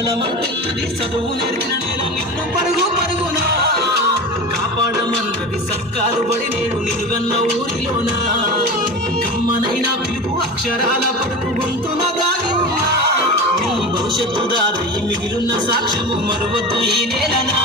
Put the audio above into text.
కదలమంటున్నది చదువు నేర్పిన నేల నిన్ను పరుగు పరుగునా కాపాడమన్నది సర్కారు బడి నేడు నిలువన్న ఊరిలోనా కమ్మనైనా పిలుపు అక్షరాల పలుకు గొంతున దాగి ఉన్నా నీ భవిష్యత్తు దారి మిగిలిన సాక్ష్యము మరువద్దు ఈ నేలనా